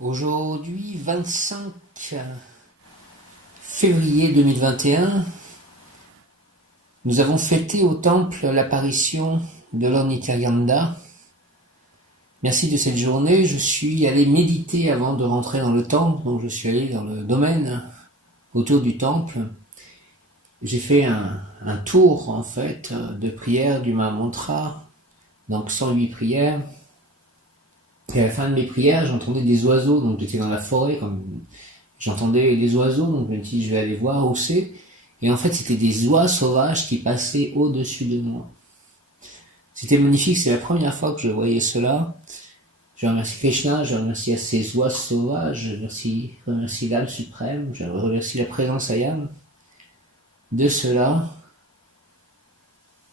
Aujourd'hui, 25 février 2021, nous avons fêté au temple l'apparition de Lord Nityananda. Merci de cette journée. Je suis allé méditer avant de rentrer dans le temple, donc je suis allé dans le domaine autour du temple. J'ai fait un tour en fait de prière du Mahamantra, donc 108 prières. Et à la fin de mes prières, j'entendais des oiseaux, donc j'étais dans la forêt, j'entendais des oiseaux, donc je me dis je vais aller voir où c'est. Et en fait, c'était des oies sauvages qui passaient au-dessus de moi. C'était magnifique, c'est la première fois que je voyais cela. Je remercie Krishna, je remercie ces oies sauvages, je remercie l'âme suprême, je remercie la présence Ayam de cela.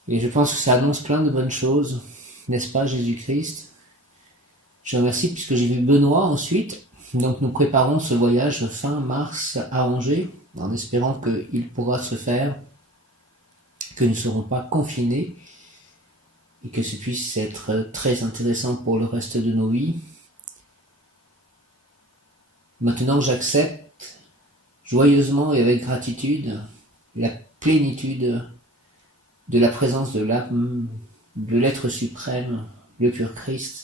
Et je pense que ça annonce plein de bonnes choses, n'est-ce pas, Jésus-Christ? Je remercie puisque j'ai vu Benoît ensuite. Donc nous préparons ce voyage fin mars à Angers, en espérant qu'il pourra se faire, que nous ne serons pas confinés, et que ce puisse être très intéressant pour le reste de nos vies. Maintenant, j'accepte joyeusement et avec gratitude la plénitude de la présence de l'âme, de l'être suprême, le pur Christ.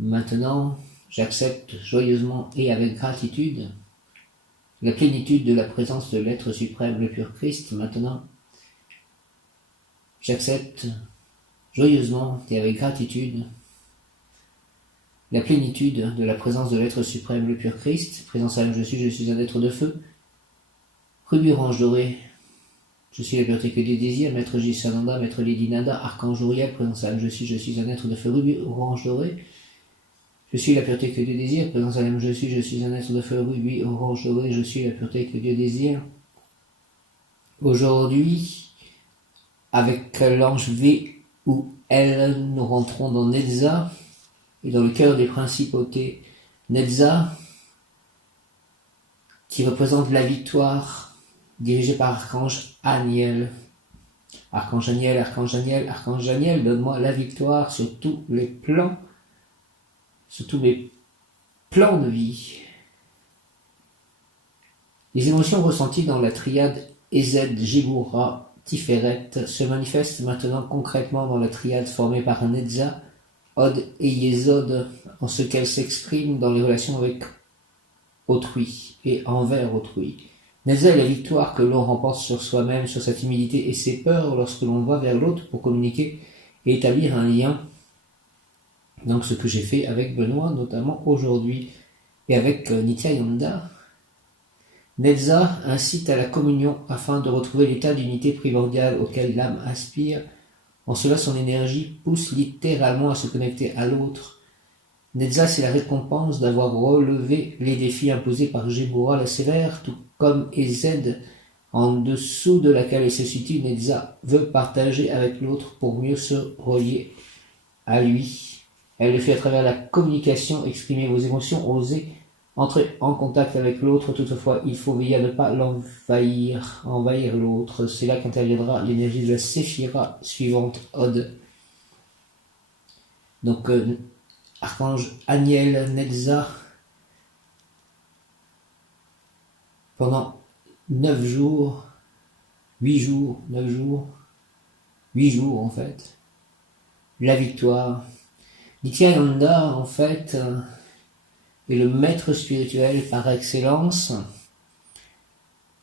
Maintenant, j'accepte joyeusement et avec gratitude la plénitude de la présence de l'être suprême, le pur Christ. Maintenant, j'accepte joyeusement et avec gratitude la plénitude de la présence de l'être suprême, le pur Christ. Présence à l'âme, je suis un être de feu. Rubis orange doré, je suis la pureté que Dieu désire. Maître Jisananda, Maître Ledinanda, Archange Uriel, présence à l'âme, je suis un être de feu. Rubis orange doré, je suis la pureté que Dieu désire. Présence à l'âme, je suis un être de feu. Rubis orange doré, je suis la pureté que Dieu désire. Aujourd'hui, avec l'ange V ou L, nous rentrons dans Netza, et dans le cœur des principautés. Netza, qui représente la victoire, dirigée par Archange Aniel. Archange Aniel, Archange Aniel, Archange Aniel, donne-moi la victoire sur tous les plans, sur tous mes plans de vie. Les émotions ressenties dans la triade EZ, Jibura, Tiferet se manifestent maintenant concrètement dans la triade formée par Netza, Od et Yesod, en ce qu'elles s'expriment dans les relations avec autrui et envers autrui. Netza est la victoire que l'on remporte sur soi-même, sur sa timidité et ses peurs lorsque l'on va vers l'autre pour communiquer et établir un lien. Donc ce que j'ai fait avec Benoît, notamment aujourd'hui, et avec Nityananda. Netza incite à la communion afin de retrouver l'état d'unité primordiale auquel l'âme aspire. En cela, son énergie pousse littéralement à se connecter à l'autre. Netza, c'est la récompense d'avoir relevé les défis imposés par Jibura la sévère, tout comme EZ, en dessous de laquelle elle se situe. Netza veut partager avec l'autre pour mieux se relier à lui. Elle le fait à travers la communication, exprimer vos émotions, oser entrer en contact avec l'autre. Toutefois, il faut veiller à ne pas envahir l'autre. C'est là qu'interviendra l'énergie de la séphira suivante, Od. Donc, Archange Aniel, Netza, pendant 9 jours, 8 jours, 9 jours, 8 jours en fait, la victoire. Nityananda, en fait, est le maître spirituel par excellence.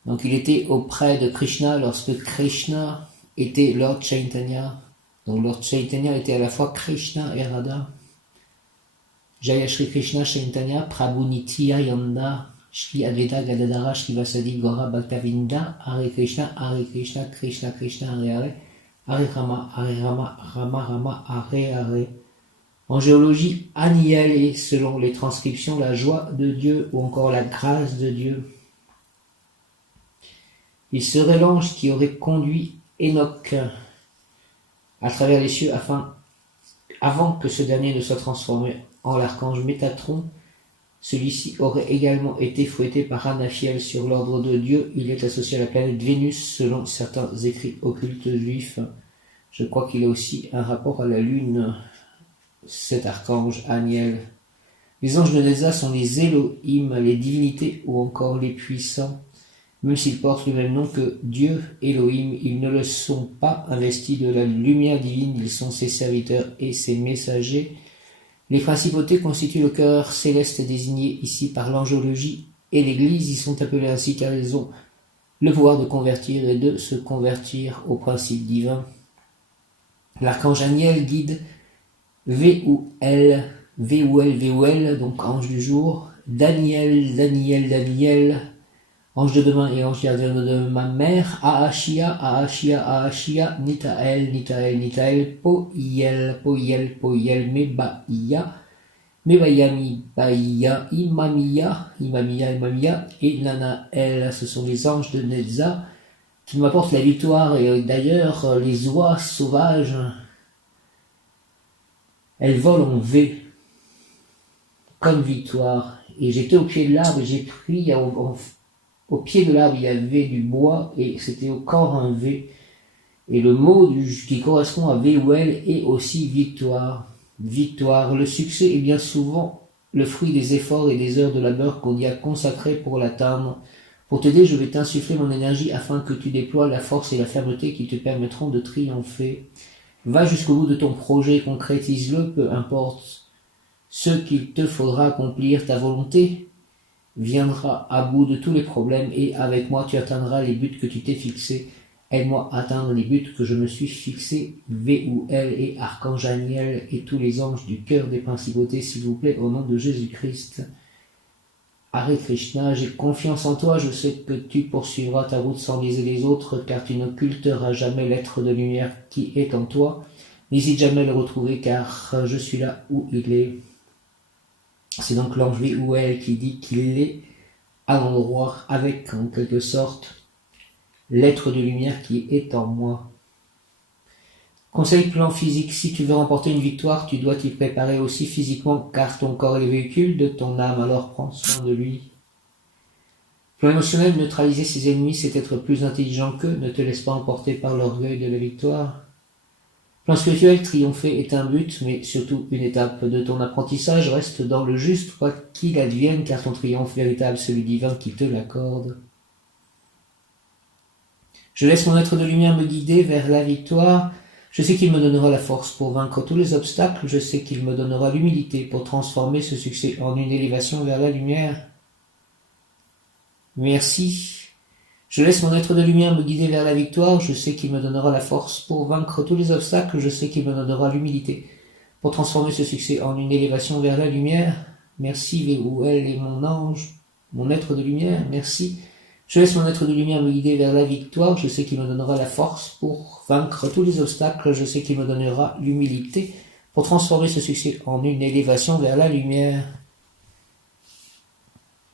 Donc il était auprès de Krishna lorsque Krishna était Lord Chaitanya. Donc Lord Chaitanya était à la fois Krishna et Radha. Jaya Shri Krishna Chaitanya Prabhu Nityananda Shri Advaita Gadadara Shri Vasadi Gora Bhaktavinda Hare Krishna Krishna Krishna Hare Hare Hare Rama Rama Rama Hare Hare. En géologie, Aniel est, selon les transcriptions, la joie de Dieu ou encore la grâce de Dieu. Il serait l'ange qui aurait conduit Enoch à travers les cieux avant que ce dernier ne soit transformé en l'archange Métatron. Celui-ci aurait également été fouetté par Anafiel sur l'ordre de Dieu. Il est associé à la planète Vénus selon certains écrits occultes juifs. Je crois qu'il a aussi un rapport à la Lune, cet archange Aniel. Les anges de Netza sont les Elohim, les divinités ou encore les puissants. Même s'ils portent le même nom que Dieu, Elohim, ils ne le sont pas investis de la lumière divine, ils sont ses serviteurs et ses messagers. Les principautés constituent le cœur céleste désigné ici par l'angiologie et l'Église, ils sont appelés ainsi car ils ont le pouvoir de convertir et de se convertir au principe divin. L'archange Aniel guide V-U-L, donc ange du jour, Daniel, ange de demain et ange gardien de ma mère, Aachia, Nitaël, Poiel, Mebaïa, Imamia, et Nanaël, ce sont les anges de Netza qui m'apportent la victoire, et d'ailleurs les oies sauvages, elles volent en V, comme victoire, et j'étais au pied de l'arbre et j'ai pris au pied de l'arbre, il y avait du bois et c'était encore un V. Et le mot qui correspond à V-U-L est aussi victoire. Victoire. Le succès est bien souvent le fruit des efforts et des heures de labeur qu'on y a consacrés pour l'atteindre. Pour t'aider, je vais t'insuffler mon énergie afin que tu déploies la force et la fermeté qui te permettront de triompher. Va jusqu'au bout de ton projet, concrétise-le, peu importe ce qu'il te faudra accomplir, ta volonté viendra à bout de tous les problèmes et avec moi tu atteindras les buts que tu t'es fixés. Aide-moi à atteindre les buts que je me suis fixés. V-U-L et Archange Aniel et tous les anges du cœur des principautés, s'il vous plaît, au nom de Jésus-Christ. Hare Krishna, j'ai confiance en toi, je sais que tu poursuivras ta route sans biaiser les autres, car tu n'occulteras jamais l'être de lumière qui est en toi. N'hésite jamais à le retrouver, car je suis là où il est. C'est donc l'ange V-U-L qui dit qu'il est à l'endroit avec, en quelque sorte, l'être de lumière qui est en moi. Conseil plan physique, si tu veux remporter une victoire, tu dois t'y préparer aussi physiquement, car ton corps est le véhicule de ton âme, alors prends soin de lui. Plan émotionnel, neutraliser ses ennemis, c'est être plus intelligent qu'eux, ne te laisse pas emporter par l'orgueil de la victoire. Plan spirituel, triompher est un but, mais surtout une étape de ton apprentissage, reste dans le juste, quoi qu'il advienne, car ton triomphe véritable, celui divin qui te l'accorde. Je laisse mon être de lumière me guider vers la victoire. Je sais qu'il me donnera la force pour vaincre tous les obstacles. Je sais qu'il me donnera l'humilité pour transformer ce succès en une élévation vers la lumière. Merci. Je laisse mon être de lumière me guider vers la victoire. Je sais qu'il me donnera la force pour vaincre tous les obstacles. Je sais qu'il me donnera l'humilité pour transformer ce succès en une élévation vers la lumière. Merci, V-U-L et mon ange, mon être de lumière. Merci. Je laisse mon être de lumière me guider vers la victoire. Je sais qu'il me donnera la force pour vaincre tous les obstacles. Je sais qu'il me donnera l'humilité pour transformer ce succès en une élévation vers la lumière.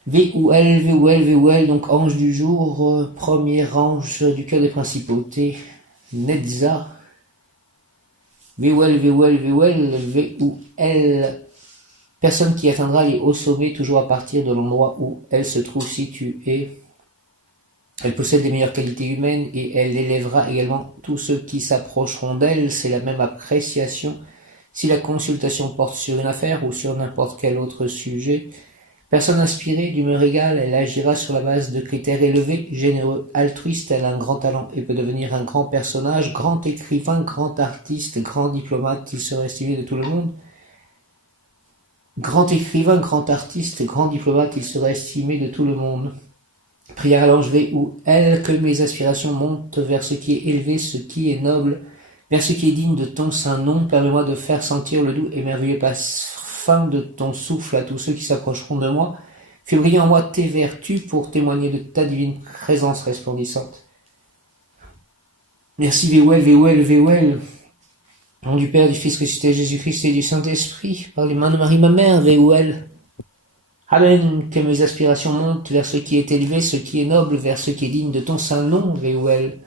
V-U-L, donc ange du jour, premier ange du cœur des principautés, Netza. V-U-L, personne qui atteindra les hauts sommets toujours à partir de l'endroit où elle se trouve située. Elle possède les meilleures qualités humaines et elle élèvera également tous ceux qui s'approcheront d'elle. C'est la même appréciation si la consultation porte sur une affaire ou sur n'importe quel autre sujet. Personne inspirée d'humeur égale, elle agira sur la base de critères élevés, généreux, altruiste, elle a un grand talent et peut devenir un grand personnage, grand écrivain, grand artiste, grand diplomate, il sera estimé de tout le monde. Grand écrivain, grand artiste, grand diplomate, il sera estimé de tout le monde. Prière à l'ange V-U-L, que mes aspirations montent vers ce qui est élevé, ce qui est noble, vers ce qui est digne de ton saint nom. Permets-moi de faire sentir le doux et merveilleux parfum de ton souffle à tous ceux qui s'approcheront de moi. Fais briller en moi tes vertus pour témoigner de ta divine présence resplendissante. Merci V-U-L. Au nom du Père, du Fils ressuscité, Jésus-Christ et du Saint-Esprit, par les mains de Marie ma mère, V-U-L. Amen, que mes aspirations montent vers ce qui est élevé, ce qui est noble, vers ce qui est digne de ton saint nom, V-U-L.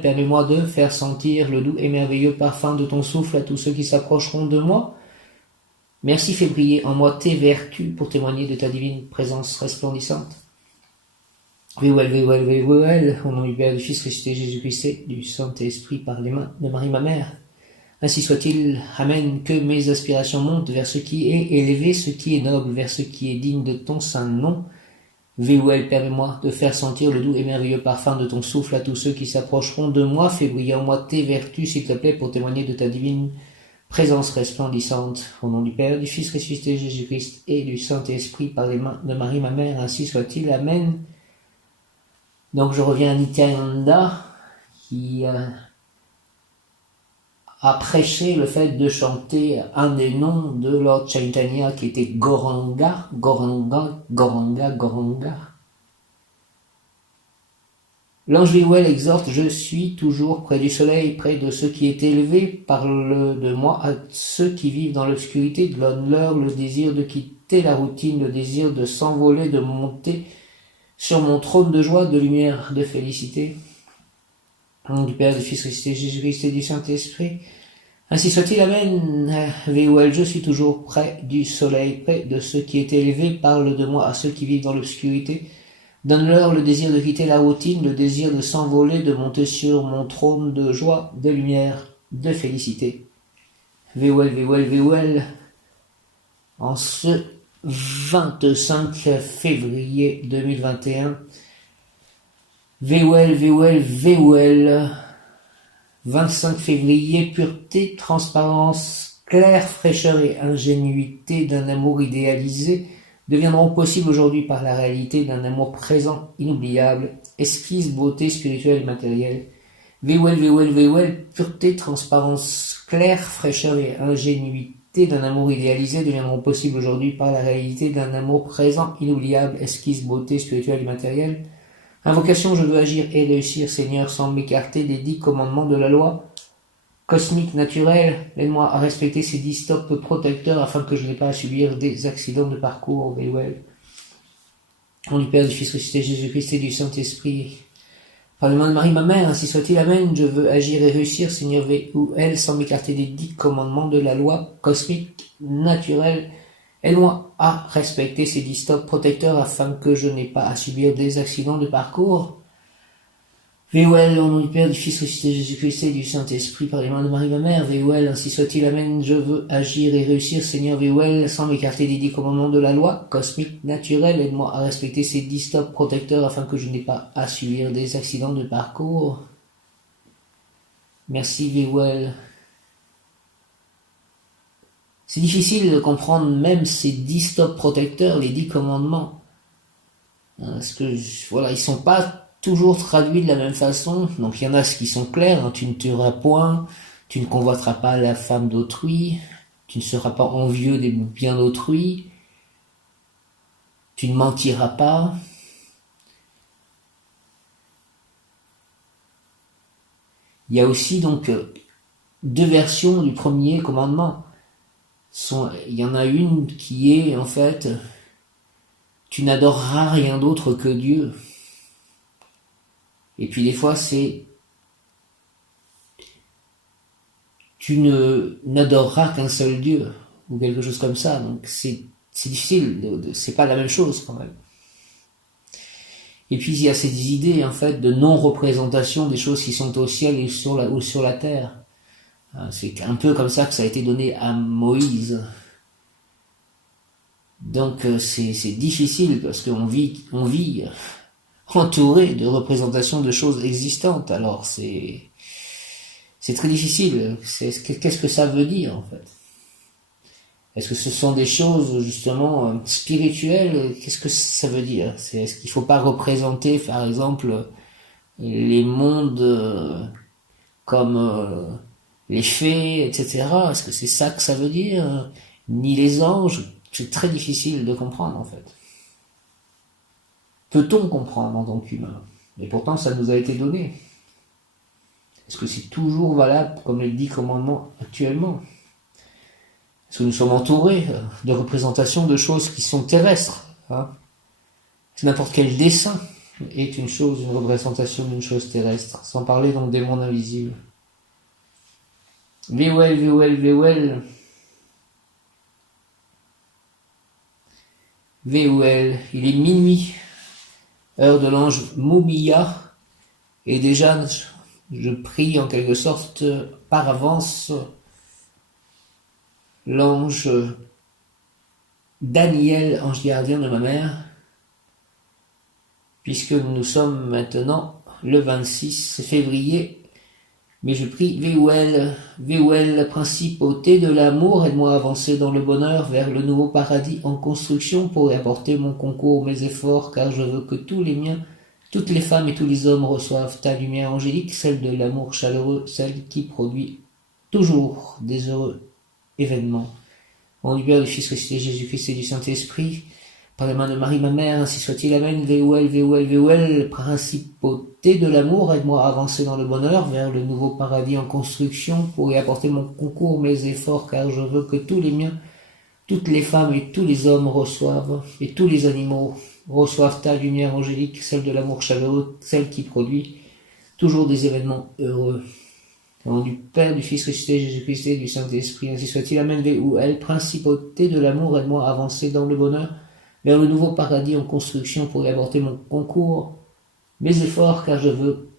Permets-moi de faire sentir le doux et merveilleux parfum de ton souffle à tous ceux qui s'approcheront de moi. Merci, fais briller en moi tes vertus pour témoigner de ta divine présence resplendissante. V-U-L, au nom du Père, du Fils ressuscité, Jésus-Christ et du Saint-Esprit, par les mains de Marie ma mère. Ainsi soit-il. Amen. Que mes aspirations montent vers ce qui est élevé, ce qui est noble, vers ce qui est digne de ton saint nom. Véouel, permets-moi de faire sentir le doux et merveilleux parfum de ton souffle à tous ceux qui s'approcheront de moi. Fais briller en moi tes vertus, s'il te plaît, pour témoigner de ta divine présence resplendissante. Au nom du Père, du Fils ressuscité Jésus-Christ et du Saint-Esprit, par les mains de Marie, ma mère, ainsi soit-il. Amen. Donc je reviens à Nityananda, qui a prêché le fait de chanter un des noms de Lord Chaitanya, qui était Gauranga, Gauranga, Gauranga, Gauranga. L'ange Véouel exhorte: je suis toujours près du soleil, près de ce qui est élevé. Parle de moi à ceux qui vivent dans l'obscurité, donne-leur le désir de quitter la routine, le désir de s'envoler, de monter sur mon trône de joie, de lumière, de félicité. Au nom du Père, du Fils ressuscité Jésus-Christ et du Saint-Esprit. Ainsi soit-il. Amen. Véouel, je suis toujours près du soleil, près de ce qui est élevé. Parle de moi à ceux qui vivent dans l'obscurité. Donne-leur le désir de quitter la routine, le désir de s'envoler, de monter sur mon trône de joie, de lumière, de félicité. Véouel, Véouel, Véouel. En ce 25 février 2021, Véouel, Véouel, Véouel. 25 février, pureté, transparence, claire, fraîcheur et ingénuité d'un amour idéalisé deviendront possibles aujourd'hui par la réalité d'un amour présent, inoubliable, esquisse, beauté spirituelle et matérielle. Véouel, Véouel, Véouel, pureté, transparence, claire, fraîcheur et ingénuité d'un amour idéalisé deviendront possibles aujourd'hui par la réalité d'un amour présent, inoubliable, esquisse, beauté spirituelle et matérielle. Invocation: je veux agir et réussir, Seigneur, sans m'écarter des 10 commandements de la loi cosmique naturelle. Aide-moi à respecter ces 10 stops protecteurs afin que je n'ai pas à subir des accidents de parcours. Véouel. Au nom du Père, du Fils ressuscité Jésus-Christ et du Saint-Esprit. Par les mains de Marie, ma mère, ainsi soit-il. Amen. Je veux agir et réussir, Seigneur, Véouel, sans m'écarter des 10 commandements de la loi cosmique naturelle. Aide-moi à respecter ces 10 stops protecteurs afin que je n'ai pas à subir des accidents de parcours. Véouel, au nom du Père, du Fils ressuscité Jésus-Christ et du Saint-Esprit, par les mains de Marie, ma mère. Véouel, ainsi soit-il. Amen. Je veux agir et réussir, Seigneur. Véouel, sans m'écarter des 10 commandements de la loi cosmique naturelle. Aide-moi à respecter ces 10 stops protecteurs afin que je n'ai pas à subir des accidents de parcours. Merci, Véouel. C'est difficile de comprendre même ces 10 stops protecteurs, les 10 commandements. Parce que, voilà, ils sont pas toujours traduits de la même façon. Donc il y en a qui sont clairs: tu ne tueras point, tu ne convoiteras pas la femme d'autrui, tu ne seras pas envieux des biens d'autrui, tu ne mentiras pas. Il y a aussi donc 2 versions du premier commandement. Il y en a une qui est en fait: tu n'adoreras rien d'autre que Dieu. Et puis des fois c'est: tu n'adoreras qu'un seul Dieu, ou quelque chose comme ça. Donc c'est difficile, c'est pas la même chose quand même. Et puis il y a ces idées en fait de non-représentation des choses qui sont au ciel et ou sur la terre. C'est un peu comme ça que ça a été donné à Moïse. Donc c'est difficile parce qu'on vit entouré de représentations de choses existantes. Alors c'est très difficile. Qu'est-ce que ça veut dire en fait? Est-ce que ce sont des choses justement spirituelles? Qu'est-ce que ça veut dire? Est-ce qu'il ne faut pas représenter par exemple les mondes comme les fées, etc. Est-ce que c'est ça que ça veut dire? Ni les anges? C'est très difficile de comprendre en fait. Peut-on comprendre en tant qu'humain? Et pourtant ça nous a été donné. Est-ce que c'est toujours valable comme les 10 commandements actuellement? Est-ce que nous sommes entourés de représentations de choses qui sont terrestres, N'importe quel dessin est une représentation d'une chose terrestre, sans parler donc des mondes invisibles. Véouel, Véouel, Véouel. Véouel, il est minuit, heure de l'ange Moumia, et déjà je prie en quelque sorte par avance l'ange Daniel, ange gardien de ma mère, puisque nous sommes maintenant le 26 février. Mais je prie VOL, principauté de l'amour, aide-moi à avancer dans le bonheur vers le nouveau paradis en construction pour y apporter mon concours, mes efforts, car je veux que tous les miens, toutes les femmes et tous les hommes reçoivent ta lumière angélique, celle de l'amour chaleureux, celle qui produit toujours des heureux événements. Au nom du Père, du Fils, Christ, Jésus-Christ et du Saint-Esprit, par la main de Marie, ma mère, ainsi soit-il, amen. VOL, principauté de l'amour, aide-moi à avancer dans le bonheur vers le nouveau paradis en construction pour y apporter mon concours, mes efforts, car je veux que tous les miens, toutes les femmes et tous les hommes reçoivent, et tous les animaux reçoivent ta lumière angélique, celle de l'amour chaleureux, celle qui produit toujours des événements heureux. Au nom du Père, du Fils, Christ, Jésus-Christ et du Saint-Esprit, ainsi soit-il, amen. VOL, principauté de l'amour, aide-moi à avancer dans le bonheur vers le nouveau paradis en construction pour y apporter mon concours, mes efforts, car je veux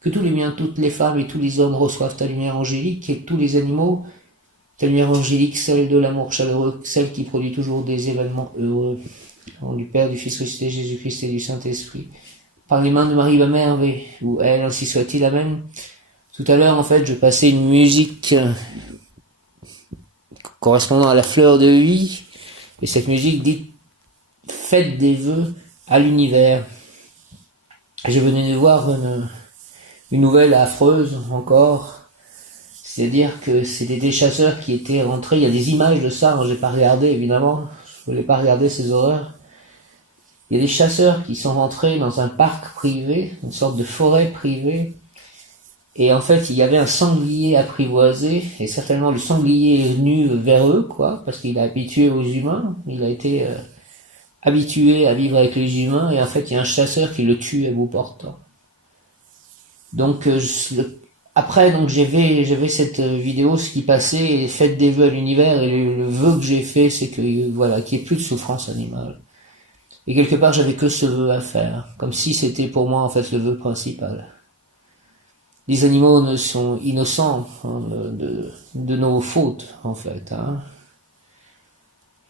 que tous les miens, toutes les femmes et tous les hommes reçoivent ta lumière angélique et tous les animaux, ta lumière angélique, celle de l'amour chaleureux, celle qui produit toujours des événements heureux. Au nom du Père, du Fils Christ, Jésus-Christ et du Saint-Esprit. Par les mains de Marie, ma mère, ou elle, ainsi soit-il, amen. Tout à l'heure, en fait, je passais une musique correspondant à la fleur de vie, et cette musique dit faites des vœux à l'univers. Je venais de voir une nouvelle affreuse encore, c'est-à-dire que c'était des chasseurs qui étaient rentrés, il y a des images de ça, j'ai pas regardé évidemment, je voulais pas regarder ces horreurs. Il y a des chasseurs qui sont rentrés dans un parc privé, une sorte de forêt privée, et en fait il y avait un sanglier apprivoisé, et certainement le sanglier est venu vers eux, quoi, parce qu'il est habitué aux humains, il a été habitué à vivre avec les humains, et en fait il y a un chasseur qui le tue à bout portant. Donc après donc j'avais cette vidéo, ce qui passait, et faites des vœux à l'univers, et le vœu que j'ai fait, c'est que voilà, qu'il n'y ait plus de souffrance animale. Et quelque part j'avais que ce vœu à faire, comme si c'était pour moi en fait le vœu principal. Les animaux ne sont innocents de nos fautes en fait, hein.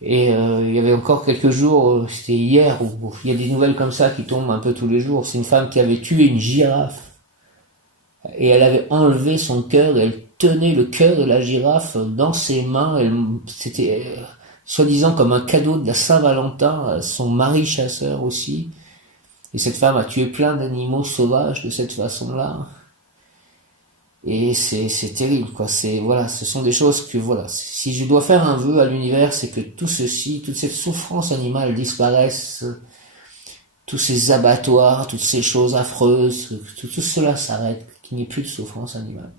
Et il y avait encore quelques jours, c'était hier, où il y a des nouvelles comme ça qui tombent un peu tous les jours. C'est une femme qui avait tué une girafe. Et elle avait enlevé son cœur, et elle tenait le cœur de la girafe dans ses mains. C'était soi-disant comme un cadeau de la Saint-Valentin à son mari chasseur aussi. Et cette femme a tué plein d'animaux sauvages de cette façon-là. Et c'est terrible, quoi. Voilà, ce sont des choses que, voilà, si je dois faire un vœu à l'univers, c'est que tout ceci, toute cette souffrance animale disparaisse, tous ces abattoirs, toutes ces choses affreuses, tout cela s'arrête, qu'il n'y ait plus de souffrance animale.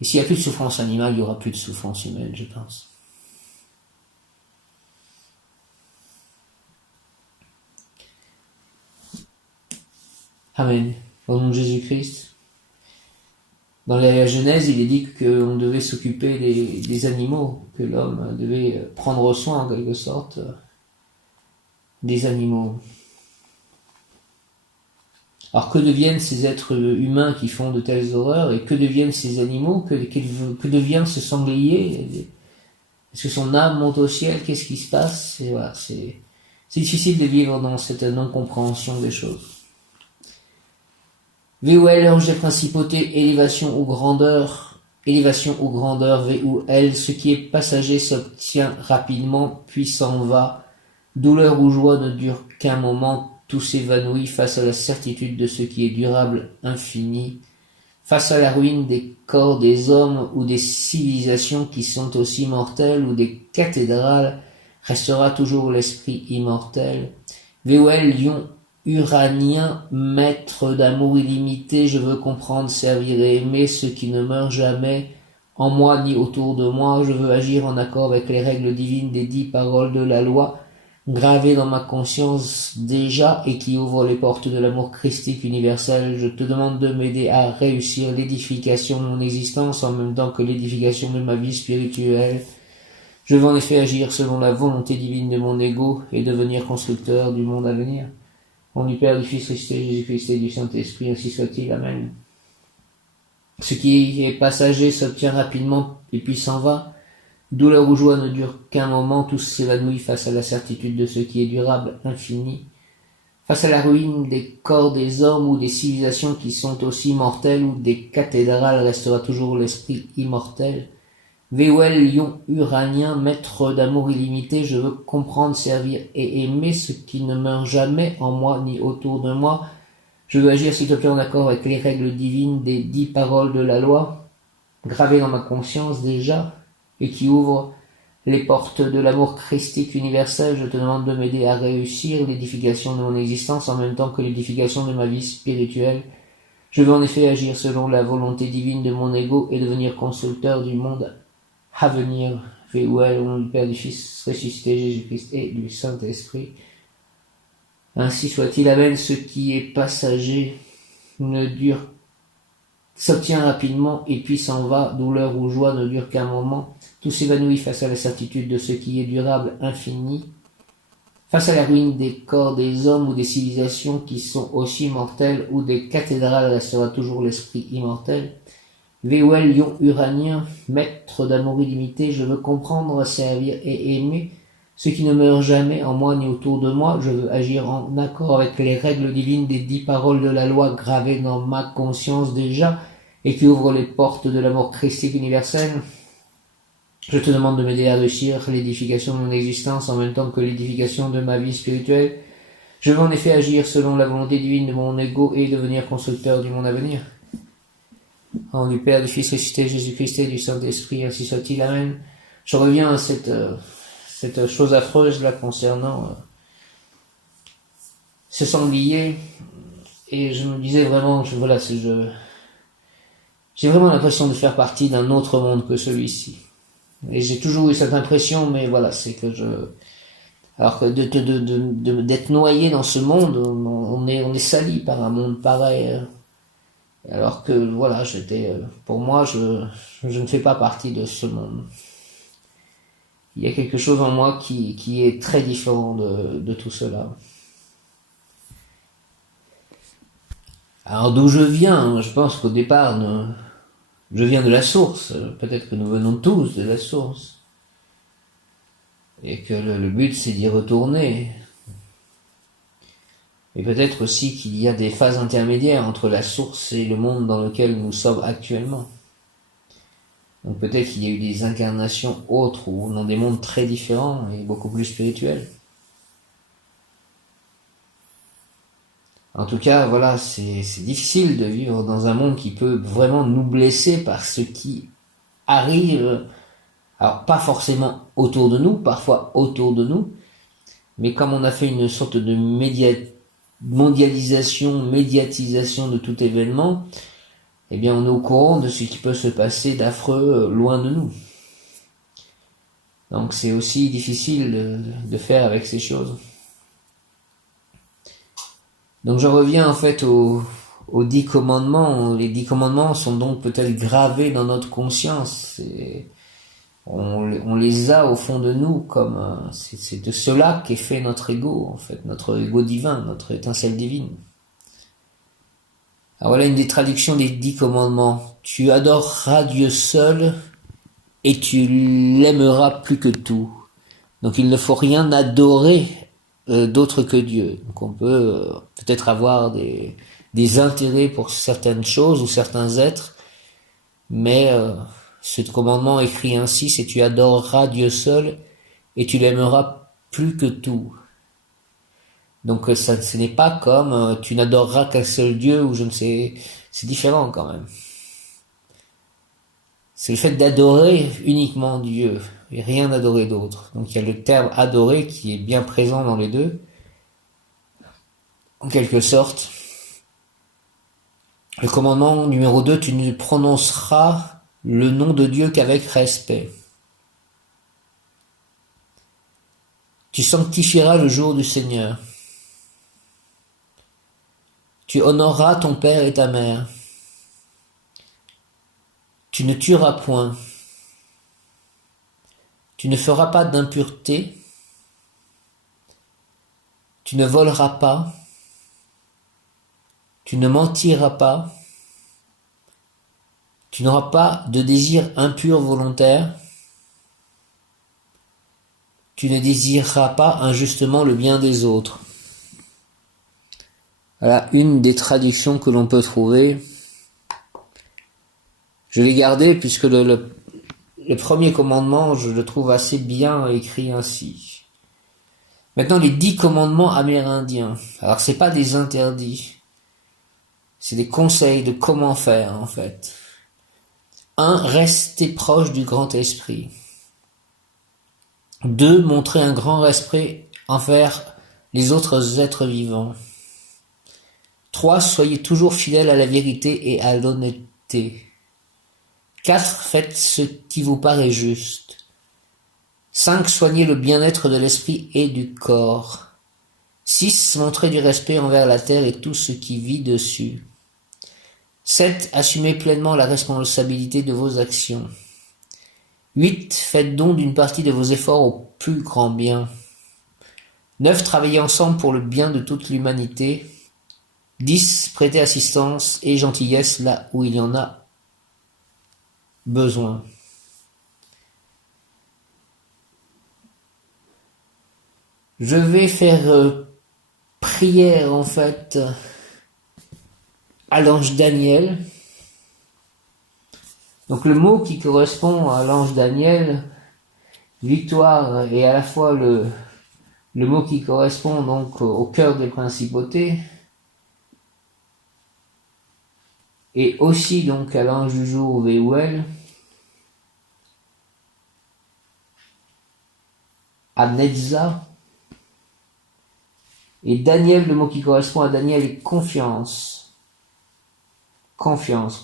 Et s'il n'y a plus de souffrance animale, il n'y aura plus de souffrance humaine, je pense. Amen. Au nom de Jésus-Christ. Dans la Genèse, il est dit qu'on devait s'occuper des animaux, que l'homme devait prendre soin en quelque sorte des animaux. Alors que deviennent ces êtres humains qui font de telles horreurs, et que deviennent ces animaux, que devient ce sanglier? Est-ce que son âme monte au ciel? Qu'est-ce qui se passe? Et voilà, c'est difficile de vivre dans cette non-compréhension des choses. VOL, ange des principautés, élévation ou grandeur, VOL, ce qui est passager s'obtient rapidement, puis s'en va. Douleur ou joie ne dure qu'un moment, tout s'évanouit face à la certitude de ce qui est durable, infini. Face à la ruine des corps des hommes ou des civilisations qui sont aussi mortelles ou des cathédrales, restera toujours l'esprit immortel. VOL, lion uranien, maître d'amour illimité, je veux comprendre, servir et aimer ce qui ne meurt jamais, en moi ni autour de moi, je veux agir en accord avec les règles divines des 10 paroles de la loi, gravées dans ma conscience déjà et qui ouvrent les portes de l'amour christique universel. Je te demande de m'aider à réussir l'édification de mon existence en même temps que l'édification de ma vie spirituelle. Je veux en effet agir selon la volonté divine de mon ego et devenir constructeur du monde à venir. Au nom du Père, du Fils, Jésus-Christ et du Saint-Esprit, ainsi soit-il. Amen. Ce qui est passager s'obtient rapidement et puis s'en va. Douleur ou joie ne durent qu'un moment, tous s'évanouissent face à la certitude de ce qui est durable, infini. Face à la ruine des corps des hommes ou des civilisations qui sont aussi mortelles ou des cathédrales restera toujours l'esprit immortel. Véouel, lion uranien, maître d'amour illimité, je veux comprendre, servir et aimer ce qui ne meurt jamais en moi ni autour de moi. Je veux agir s'il te plaît en accord avec les règles divines des 10 paroles de la loi, gravées dans ma conscience déjà, et qui ouvrent les portes de l'amour christique universel. Je te demande de m'aider à réussir l'édification de mon existence en même temps que l'édification de ma vie spirituelle. Je veux en effet agir selon la volonté divine de mon ego et devenir constructeur du monde à venir. Véouel, au nom du Père, du Fils, ressuscité Jésus-Christ et du Saint-Esprit. Ainsi soit-il. Amen. Ce qui est passager ne dure, s'obtient rapidement et puis s'en va. Douleur ou joie ne dure qu'un moment. Tout s'évanouit face à la certitude de ce qui est durable, infini. Face à la ruine des corps des hommes ou des civilisations qui sont aussi mortelles ou des cathédrales restera toujours l'esprit immortel. Véouel, lion uranien, maître d'amour illimité, je veux comprendre, servir et aimer ce qui ne meurt jamais en moi ni autour de moi. Je veux agir en accord avec les règles divines des 10 paroles de la loi gravées dans ma conscience déjà et qui ouvrent les portes de l'amour christique universel. Je te demande de m'aider à réussir l'édification de mon existence en même temps que l'édification de ma vie spirituelle. Je veux en effet agir selon la volonté divine de mon ego et devenir constructeur du monde à venir. Au nom du Père, du Fils ressuscité, Jésus-Christ et du Saint-Esprit, ainsi soit-il. Amen. Je reviens à cette chose affreuse là concernant ce sanglier, et je me disais vraiment, j'ai vraiment l'impression de faire partie d'un autre monde que celui-ci. Et j'ai toujours eu cette impression, mais voilà, c'est que alors que d'être noyé dans ce monde, on est sali par un monde pareil. Alors que voilà, pour moi, je ne fais pas partie de ce monde. Il y a quelque chose en moi qui est très différent de tout cela. Alors d'où je viens, je pense qu'au départ, je viens de la source. Peut-être que nous venons tous de la source. Et que le but, c'est d'y retourner. Et peut-être aussi qu'il y a des phases intermédiaires entre la source et le monde dans lequel nous sommes actuellement. Donc peut-être qu'il y a eu des incarnations autres ou dans des mondes très différents et beaucoup plus spirituels. En tout cas, voilà, c'est difficile de vivre dans un monde qui peut vraiment nous blesser par ce qui arrive, alors pas forcément autour de nous, parfois autour de nous, mais comme on a fait une sorte de mondialisation, médiatisation de tout événement, eh bien on est au courant de ce qui peut se passer d'affreux loin de nous. Donc c'est aussi difficile de faire avec ces choses. Donc je reviens en fait aux 10 commandements. Les 10 commandements sont donc peut-être gravés dans notre conscience. On les a au fond de nous comme c'est de cela qu'est fait notre ego, en fait, notre ego divin, notre étincelle divine. Alors voilà une des traductions des 10 commandements. Tu adoreras Dieu seul et tu l'aimeras plus que tout. Donc il ne faut rien adorer d'autre que Dieu. Donc on peut peut-être avoir des intérêts pour certaines choses ou certains êtres, mais ce commandement écrit ainsi, c'est tu adoreras Dieu seul et tu l'aimeras plus que tout. Donc ce n'est pas comme tu n'adoreras qu'un seul Dieu ou je ne sais, c'est différent quand même. C'est le fait d'adorer uniquement Dieu et rien d'adorer d'autre. Donc il y a le terme adorer qui est bien présent dans les deux. En quelque sorte, le commandement numéro 2, tu ne prononceras le nom de Dieu qu'avec respect. Tu sanctifieras le jour du Seigneur. Tu honoreras ton père et ta mère. Tu ne tueras point. Tu ne feras pas d'impureté. Tu ne voleras pas. Tu ne mentiras pas. Tu n'auras pas de désir impur volontaire. tu ne désireras pas injustement le bien des autres. Voilà une des traductions que l'on peut trouver. Je l'ai gardé puisque le premier commandement, je le trouve assez bien écrit ainsi. Maintenant, les 10 commandements amérindiens. Alors, c'est pas des interdits. C'est des conseils de comment faire, en fait. 1. Rester proche du grand esprit. 2. Montrer un grand respect envers les autres êtres vivants. 3. Soyez toujours fidèles à la vérité et à l'honnêteté. 4. Faites ce qui vous paraît juste. 5. Soignez le bien-être de l'esprit et du corps. 6. Montrez du respect envers la terre et tout ce qui vit dessus. 7. Assumez pleinement la responsabilité de vos actions. 8. Faites don d'une partie de vos efforts au plus grand bien. 9. Travaillez ensemble pour le bien de toute l'humanité. 10. Prêtez assistance et gentillesse là où il y en a besoin. Je vais faire prière en fait à l'ange Daniel. Donc le mot qui correspond à l'ange Daniel, victoire, et à la fois le mot qui correspond donc au cœur des principautés, et aussi donc à l'ange du jour Veuel, à Netza. Et Daniel, le mot qui correspond à Daniel est confiance. Confiance.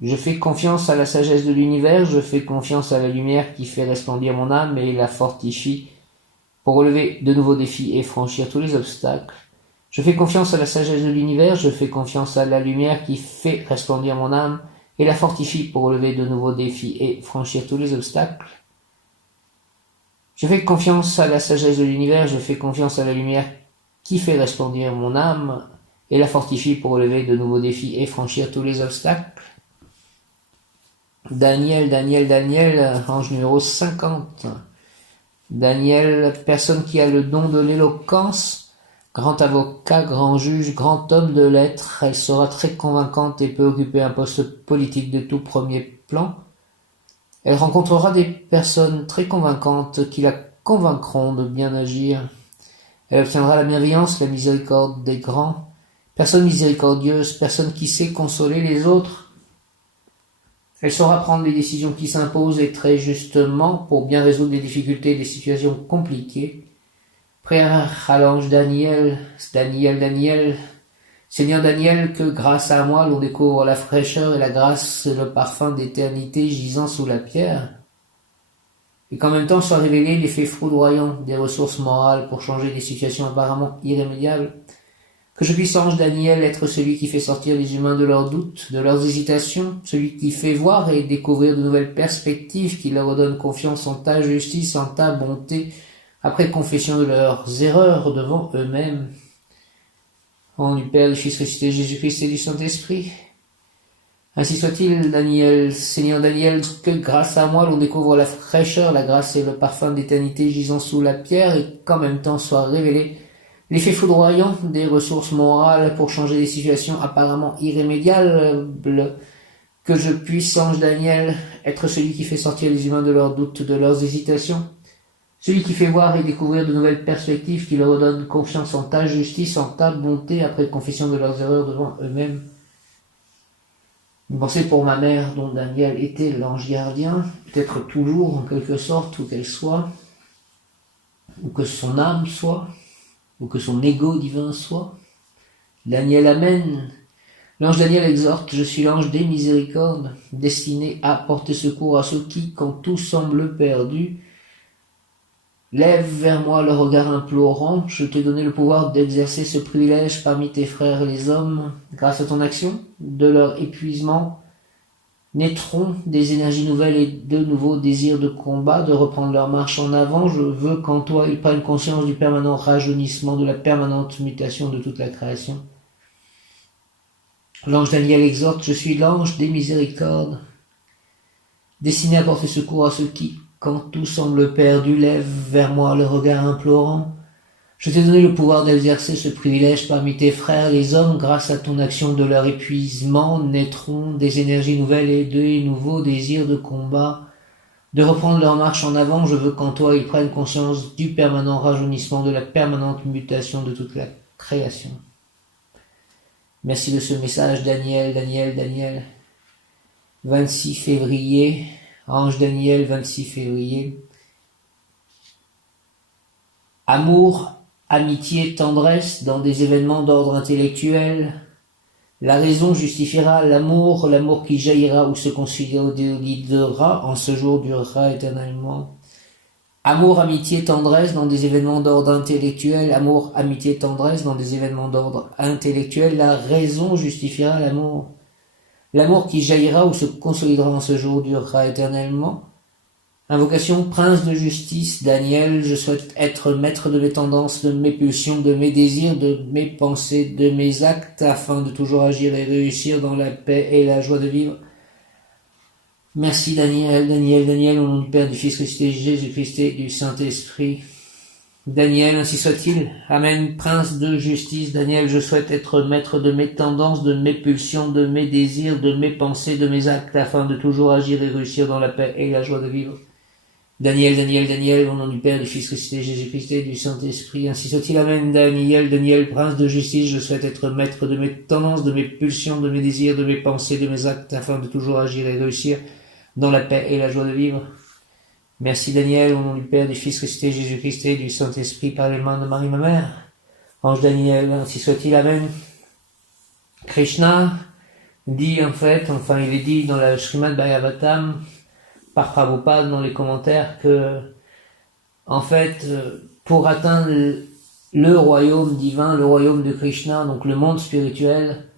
Je fais confiance à la sagesse de l'univers, je fais confiance à la lumière qui fait resplendir mon âme et la fortifie pour relever de nouveaux défis et franchir tous les obstacles. Je fais confiance à la sagesse de l'univers, je fais confiance à la lumière qui fait resplendir mon âme et la fortifie pour relever de nouveaux défis et franchir tous les obstacles. Je fais confiance à la sagesse de l'univers, je fais confiance à la lumière qui fait resplendir mon âme et la fortifie pour relever de nouveaux défis et franchir tous les obstacles. Daniel, ange numéro 50. Daniel, personne qui a le don de l'éloquence, grand avocat, grand juge, grand homme de lettres, elle sera très convaincante et peut occuper un poste politique de tout premier plan. Elle rencontrera des personnes très convaincantes qui la convaincront de bien agir. Elle obtiendra la bienveillance, la miséricorde des grands. Personne miséricordieuse, personne qui sait consoler les autres. Elle saura prendre les décisions qui s'imposent et très justement pour bien résoudre des difficultés et des situations compliquées. Prière à l'ange Daniel, Seigneur Daniel, que grâce à moi l'on découvre la fraîcheur et la grâce, le parfum d'éternité gisant sous la pierre. Et qu'en même temps soient révélés l'effet foudroyant des ressources morales pour changer des situations apparemment irrémédiables. Que je puisse, ange Daniel, être celui qui fait sortir les humains de leurs doutes, de leurs hésitations, celui qui fait voir et découvrir de nouvelles perspectives, qui leur redonne confiance en ta justice, en ta bonté, après confession de leurs erreurs devant eux-mêmes. Au nom du Père, du Fils ressuscité, Jésus-Christ et du Saint-Esprit. Ainsi soit-il, Daniel, Seigneur Daniel, que grâce à moi l'on découvre la fraîcheur, la grâce et le parfum d'éternité gisant sous la pierre, et qu'en même temps soit révélé l'effet foudroyant des ressources morales pour changer des situations apparemment irrémédiables, que je puisse, ange Daniel, être celui qui fait sortir les humains de leurs doutes, de leurs hésitations, celui qui fait voir et découvrir de nouvelles perspectives, qui leur redonne confiance en ta justice, en ta bonté, après confession de leurs erreurs devant eux-mêmes. Une pensée pour ma mère, dont Daniel était l'ange gardien, peut-être toujours en quelque sorte, où qu'elle soit, ou que son âme soit, ou que son ego divin soit. Daniel amène. L'ange Daniel exhorte, je suis l'ange des miséricordes, destiné à porter secours à ceux qui, quand tout semble perdu, lèvent vers moi le regard implorant. Je t'ai donné le pouvoir d'exercer ce privilège parmi tes frères les hommes. Grâce à ton action, de leur épuisement, naîtront des énergies nouvelles et de nouveaux désirs de combat, de reprendre leur marche en avant. Je veux qu'en toi ils prennent conscience du permanent rajeunissement, de la permanente mutation de toute la création. L'ange Daniel exhorte, je suis l'ange des miséricordes, destiné à porter secours à ceux qui, quand tout semble perdu, lève vers moi le regard implorant. Je t'ai donné le pouvoir d'exercer ce privilège parmi tes frères, les hommes, grâce à ton action de leur épuisement, naîtront des énergies nouvelles et de nouveaux désirs de combat. De reprendre leur marche en avant, je veux qu'en toi ils prennent conscience du permanent rajeunissement, de la permanente mutation de toute la création. Merci de ce message, Daniel. 26 février, Ange Daniel, 26 février. Amour, amitié, tendresse dans des événements d'ordre intellectuel. La raison justifiera l'amour qui jaillira ou se consolidera en ce jour durera éternellement. Amour, amitié, tendresse dans des événements d'ordre intellectuel. Amour, amitié, tendresse dans des événements d'ordre intellectuel. La raison justifiera l'amour. L'amour qui jaillira ou se consolidera en ce jour durera éternellement. Invocation, prince de justice, Daniel, je souhaite être maître de mes tendances, de mes pulsions, de mes désirs, de mes pensées, de mes actes, afin de toujours agir et réussir dans la paix et la joie de vivre. Merci Daniel, au nom du Père, du Fils Christ et Jésus-Christ et du Saint-Esprit. Daniel, ainsi soit-il. Amen, prince de justice, Daniel, je souhaite être maître de mes tendances, de mes pulsions, de mes désirs, de mes pensées, de mes actes, afin de toujours agir et réussir dans la paix et la joie de vivre. Daniel, au nom du Père, du Fils Christ et Jésus-Christ et du Saint-Esprit, ainsi soit-il. Amen. Daniel, prince de justice, je souhaite être maître de mes tendances, de mes pulsions, de mes désirs, de mes pensées, de mes actes, afin de toujours agir et réussir dans la paix et la joie de vivre. Merci Daniel, au nom du Père, du Fils Christ et Jésus-Christ et du Saint-Esprit, par les mains de Marie ma mère. Ange Daniel, ainsi soit-il. Amen. Krishna dit il est dit dans la Srimad Bhagavatam, par Prabhupada dans les commentaires, que pour atteindre le royaume divin, le royaume de Krishna, donc le monde spirituel,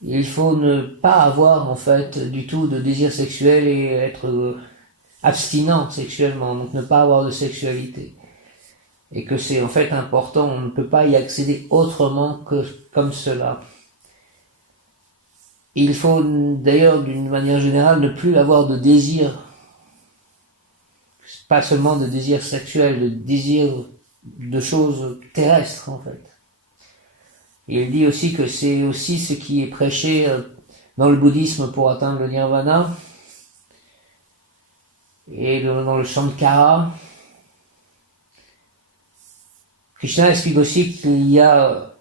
il faut ne pas avoir du tout de désir sexuel et être abstinent sexuellement, donc ne pas avoir de sexualité. Et que c'est important, on ne peut pas y accéder autrement que comme cela. Il faut d'ailleurs, d'une manière générale, ne plus avoir de désir, pas seulement de désir sexuel, de désir de choses terrestres Il dit aussi que c'est aussi ce qui est prêché dans le bouddhisme pour atteindre le nirvana, et dans le Sankara. Krishna explique aussi qu'il y a,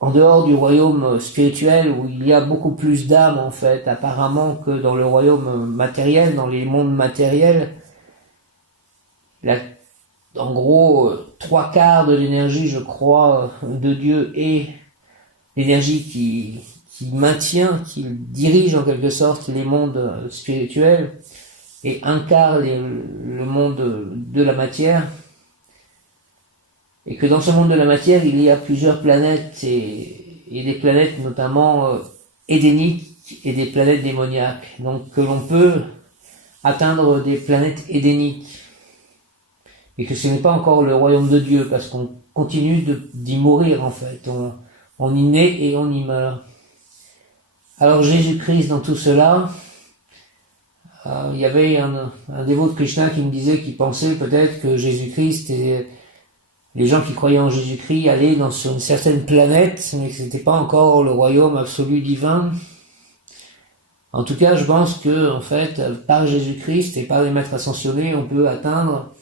en dehors du royaume spirituel, où il y a beaucoup plus d'âmes apparemment, que dans le royaume matériel, dans les mondes matériels. En gros, 3/4 de l'énergie, je crois, de Dieu est l'énergie qui maintient, qui dirige en quelque sorte les mondes spirituels, et 1/4 le monde de la matière. Et que dans ce monde de la matière, il y a plusieurs planètes, et des planètes notamment édéniques et des planètes démoniaques. Donc que l'on peut atteindre des planètes édéniques. Et que ce n'est pas encore le royaume de Dieu, parce qu'on continue d'y mourir On y naît et on y meurt. Alors Jésus-Christ dans tout cela, il y avait un dévot de Krishna qui me disait qu'il pensait peut-être que Jésus-Christ et les gens qui croyaient en Jésus-Christ allaient sur une certaine planète, mais que c'était pas encore le royaume absolu divin. En tout cas, je pense que, par Jésus-Christ et par les maîtres ascensionnés, on peut atteindre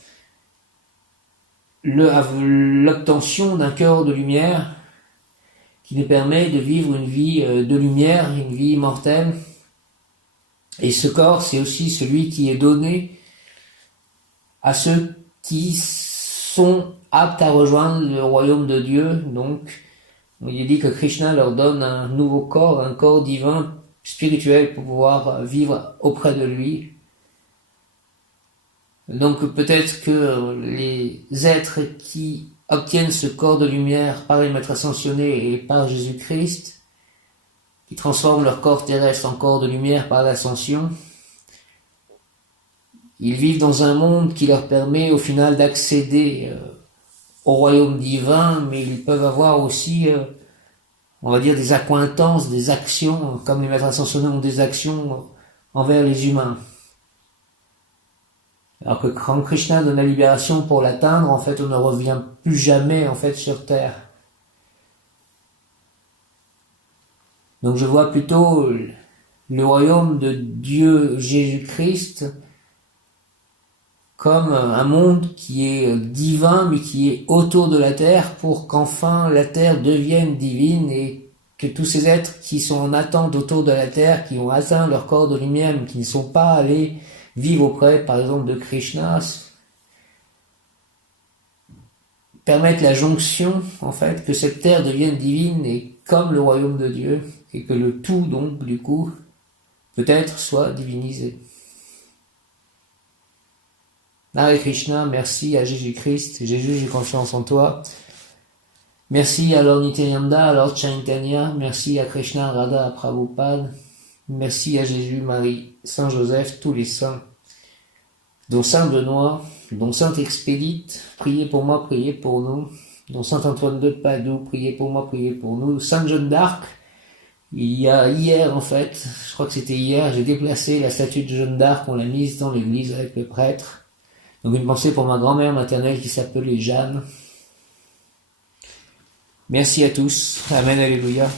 l'obtention d'un cœur de lumière qui nous permet de vivre une vie de lumière, une vie immortelle. Et ce corps, c'est aussi celui qui est donné à ceux qui sont aptes à rejoindre le royaume de Dieu. Donc, il est dit que Krishna leur donne un nouveau corps, un corps divin, spirituel, pour pouvoir vivre auprès de lui. Donc peut-être que les êtres qui obtiennent ce corps de lumière par les maîtres ascensionnés et par Jésus-Christ, qui transforment leur corps terrestre en corps de lumière par l'ascension, ils vivent dans un monde qui leur permet au final d'accéder au royaume divin, mais ils peuvent avoir aussi, des accointances, des actions, comme les maîtres ascensionnés ont des actions envers les humains. Alors que quand Krishna donne la libération pour l'atteindre, en fait, on ne revient plus jamais, en fait, sur Terre. Donc je vois plutôt le royaume de Dieu Jésus-Christ comme un monde qui est divin, mais qui est autour de la Terre, pour qu'enfin la Terre devienne divine et que tous ces êtres qui sont en attente autour de la Terre, qui ont atteint leur corps de lumière, mais qui ne sont pas allés vivre auprès, par exemple, de Krishna, permettent la jonction, en fait, que cette Terre devienne divine et comme le royaume de Dieu, et que le tout, donc, du coup, peut-être soit divinisé. Hare Krishna, merci à Jésus-Christ. Jésus, j'ai confiance en toi. Merci à Lord Nityananda, à Lord Chaitanya. Merci à Krishna, Radha, à Prabhupada. Merci à Jésus, Marie, Saint Joseph, tous les saints, dont Saint Benoît, dont Sainte Expédite. Priez pour moi, priez pour nous. Dont Saint Antoine de Padoue, priez pour moi, priez pour nous. Sainte Jeanne d'Arc. Il y a hier, en fait, je crois que c'était hier, j'ai déplacé la statue de Jeanne d'Arc, on l'a mise dans l'église avec le prêtre. Donc une pensée pour ma grand-mère maternelle qui s'appelait Jeanne. Merci à tous. Amen, alléluia.